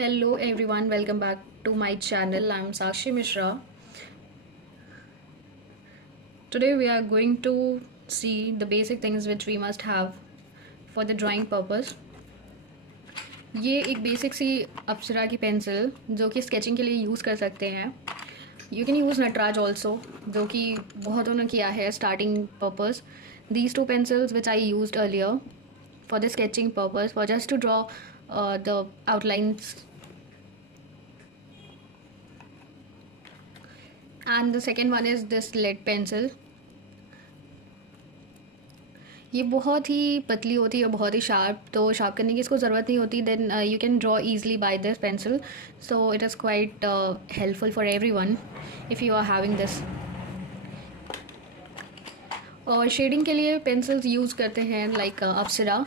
Hello everyone, welcome back to my channel. I'm Sakshi Mishra. Today we are going to see the basic things which we must have for the drawing purpose. ये एक basic सी अप्सरा की pencil जो कि sketching के लिए use कर सकते हैं. You can use Nataraj also जो कि बहुतों ने किया है starting purpose. These two pencils which I used earlier for the sketching purpose for just to draw the outlines. And the second one is this lead pencil. ये बहुत ही पतली होती है, बहुत ही शार्प, तो शार्प करने की इसको ज़रूरत नहीं होती. Then you can draw easily by this pencil, so it is quite helpful for everyone if you are having this. और शेडिंग के लिए पेंसिल्स यूज़ करते हैं like Apsara.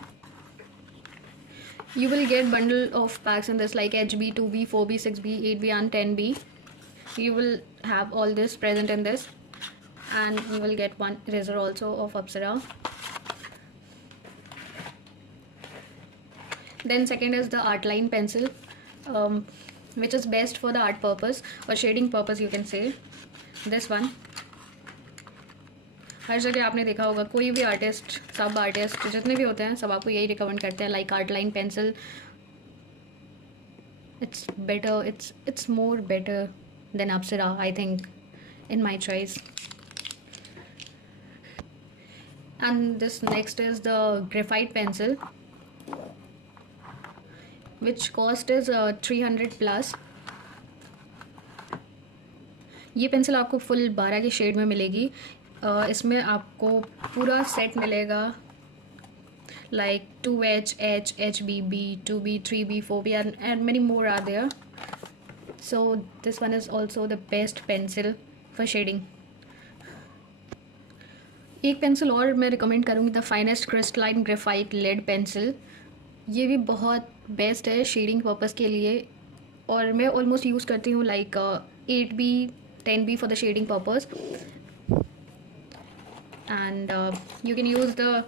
You will get bundle of packs in this like HB, 2B, 4B, 6B, 8B and 10B. You will have all this present in this, and you will get one eraser also of Apsara. Then second is the art line pencil, which is best for the art purpose or shading purpose you can say. This one हर जगह आपने देखा होगा, कोई भी artist, सब artist जितने भी होते हैं सब आपको यही रिकमेंड करते हैं like art line pencil. It's better, it's more better than Apsara I think in my choice. And this next is the graphite pencil which cost is 300 plus. ये पेंसिल आपको फुल 12 के शेड में मिलेगी. इसमें आपको पूरा सेट मिलेगा like 2H, H, HB, 2B, 3B, 4B and many more are there. So this one is also the best pencil for shading. एक पेंसिल और मैं रिकमेंड करूँगी, the finest crystalline graphite lead pencil. ये भी बहुत best है shading purpose के लिए और मैं ऑलमोस्ट यूज़ करती हूँ like 8B, 10B for the shading purpose. And you can use the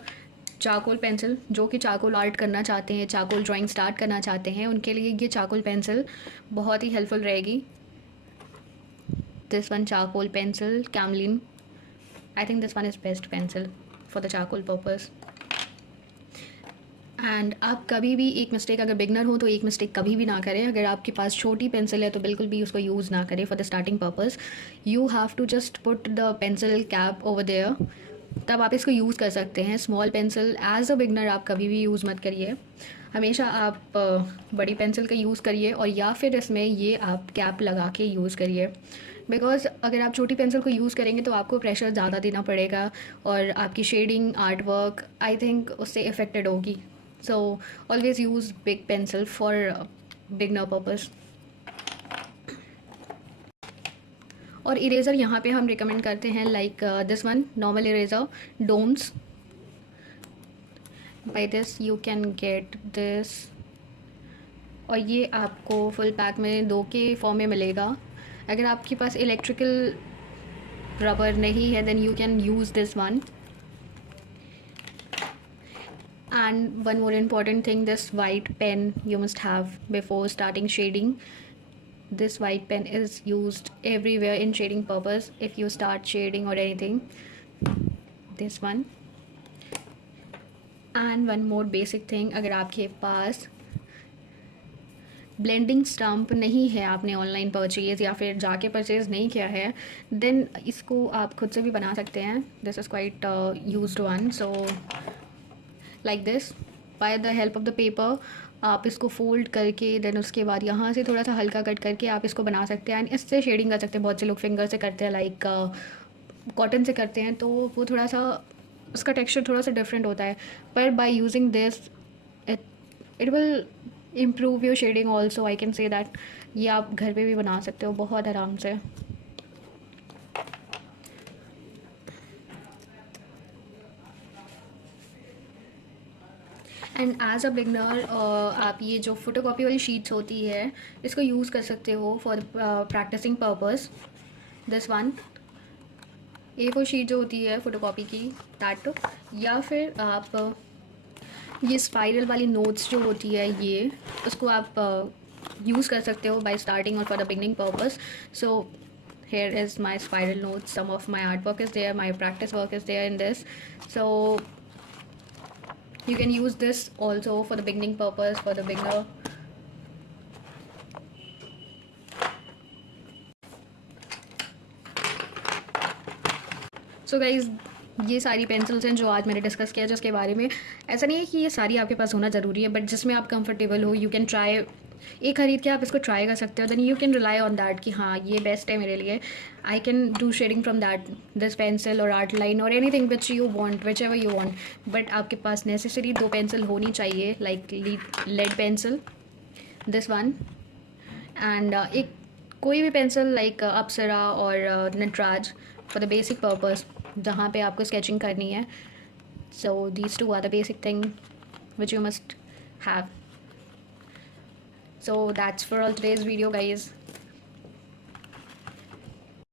charcoal pencil. जो कि चारकोल आर्ट करना चाहते हैं, चारकोल ड्राइंग स्टार्ट करना चाहते हैं, उनके लिए ये चारकोल पेंसिल बहुत ही हेल्पफुल रहेगी. This one charcoal pencil Camlin, I think this one is best pencil for the charcoal purpose. And आप कभी भी एक मिस्टेक, अगर बिगनर हो तो एक मिस्टेक कभी भी ना करें. अगर आपके पास छोटी पेंसिल है तो बिल्कुल भी उसको यूज़ ना करें for the starting purpose. You have to just put the pencil cap over there, तब आप इसको यूज़ कर सकते हैं. Small pencil as a beginner आप कभी भी यूज़ मत करिए. हमेशा आप बड़ी पेंसिल का यूज़ करिए और या फिर इसमें ये आप कैप लगा के यूज़ करिए. बिकॉज अगर आप छोटी पेंसिल को यूज़ करेंगे तो आपको प्रेशर ज़्यादा देना पड़ेगा और आपकी shading art work I think उससे इफ़ेक्टेड होगी. So always use big pencil for beginner purpose. और इरेज़र यहाँ पे हम रिकमेंड करते हैं like this one normal eraser Doms. By this you can get this, और ये आपको फुल पैक में 2 के फॉर्म में मिलेगा. अगर आपके पास इलेक्ट्रिकल रबर नहीं है then you can use this one. And one more important thing, this white pen you must have before starting shading. This white pen is used everywhere in shading purpose if you start shading or anything. This one. And one more basic thing, अगर आपके पास blending stump नहीं है, आपने online purchase या फिर जाके purchase नहीं किया है, देन इसको आप खुद से भी बना सकते हैं. This is quite used one. So like this, by the help of the paper आप इसको फोल्ड करके देन उसके बाद यहाँ से थोड़ा सा हल्का कट करके आप इसको बना सकते हैं. एंड इससे शेडिंग कर सकते हैं. बहुत से लोग फिंगर से करते हैं, लाइक कॉटन से करते हैं, तो वो थोड़ा सा उसका टेक्सचर थोड़ा सा डिफरेंट होता है. पर by using this it will improve your shading also. I can say that ये आप घर पे भी बना सकते हो बहुत आराम से. एंड एज अ बिगनर आप ये जो फोटोकॉपी वाली शीट्स होती है इसको यूज़ कर सकते हो for practicing purpose. This one A4 sheet जो होती है फोटोकॉपी की दैट, या फिर आप ये स्पाइरल वाली नोट्स जो होती है ये उसको आप यूज़ कर सकते हो बाय स्टार्टिंग और for the beginning purpose. So here is my spiral notes, some of my artwork is there, my practice work is there in this. So you can use this also for the beginning purpose, for the beginner. So guys, ये सारी pencils हैं जो आज मैंने discuss किया जिसके बारे में. ऐसा नहीं है कि ये सारी आपके पास होना ज़रूरी है, बट जिसमें आप कंफर्टेबल हो यू कैन ट्राई. एक खरीद के आप इसको ट्राई कर सकते हो, then you can rely on that कि हाँ ये बेस्ट है मेरे लिए. I can do shading from that, this pencil और आर्ट लाइन और anything which you want, whichever you want. But आपके पास नेसेसरी 2 पेंसिल होनी चाहिए, like lead pencil, this one, and एक कोई भी पेंसिल लाइक अप्सरा और Nataraj for the basic purpose जहाँ पे आपको स्केचिंग करनी है. So these two are the basic thing which you must have. So that's for all today's video, guys.